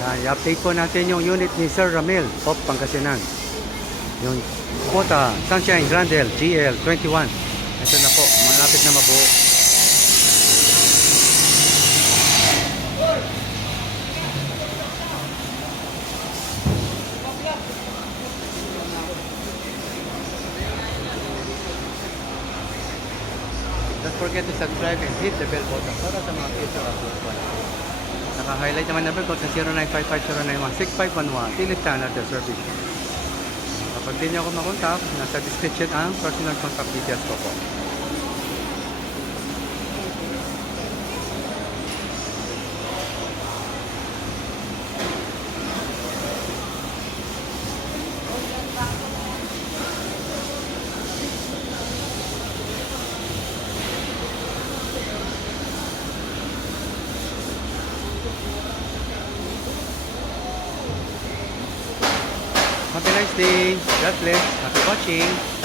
Yan, i-update po natin yung unit ni Sir Ramil of Pangasinan. Yung Kubota Sunshine Grandel GL21. Ito na po, malapit na mabuo. Don't forget to subscribe and hit the bell button para sa mga future uploads po. Naka-highlight naman number ko sa 0955-091-6511. Philipfarmtractors the service. Kapag di niyo ako makontak, nasa description ang personal contact details ko po. Have a nice day. God bless. Happy watching.